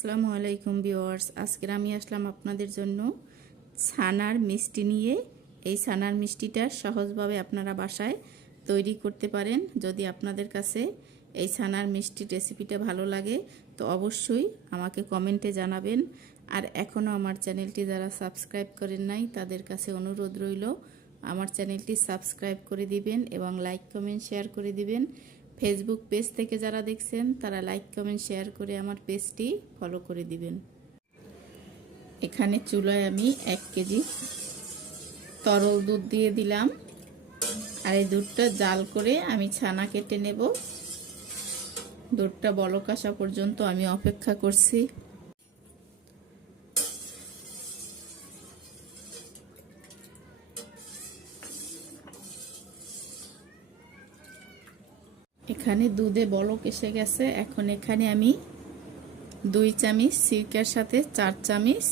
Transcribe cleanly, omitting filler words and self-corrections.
আসসালামু আলাইকুম ভিউয়ার্স, আজকে আমি আসলাম আপনাদের জন্য ছানার মিষ্টি নিয়ে। এই ছানার মিষ্টিটা সহজভাবে আপনারা বাসায় তৈরি করতে পারেন। যদি আপনাদের কাছে এই ছানার মিষ্টি রেসিপিটা ভালো লাগে তো অবশ্যই আমাকে কমেন্টে জানাবেন। আর এখনও আমার চ্যানেলটি যারা সাবস্ক্রাইব করেন নাই তাদের কাছে অনুরোধ রইল আমার চ্যানেলটি সাবস্ক্রাইব করে দিবেন এবং লাইক কমেন্ট শেয়ার করে দিবেন। ফেসবুক পেজ থেকে যারা দেখছেন তারা লাইক কমেন্ট শেয়ার করে আমার পেজটি ফলো করে দিবেন। এখানে চুলায় আমি 1 কেজি তরল দুধ দিয়ে দিলাম, আর এই দুধটা জাল করে আমি ছানা কেটে নেব। দুধটা বলক আসা পর্যন্ত আমি অপেক্ষা করছি। এখানে দুধে বলক এসে গেছে। এখন এখানে আমি 2 চামচ সিরকার সাথে 4 চামচ